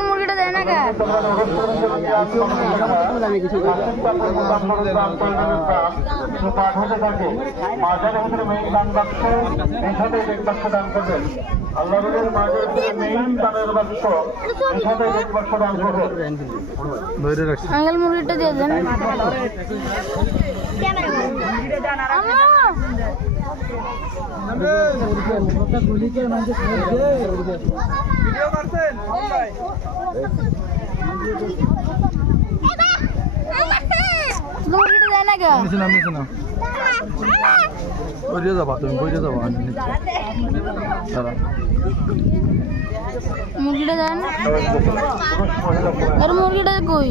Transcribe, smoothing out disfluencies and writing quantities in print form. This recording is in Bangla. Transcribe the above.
মুরগিটা দেয় না আঙ্কেল মুরগিটা দিয়ে দেন। মুরগিটা দেয় না কেন? বইরে যাবা তুমি, বইরে যাবা। মুরগিটা দেন। আর মুরগিটা কই?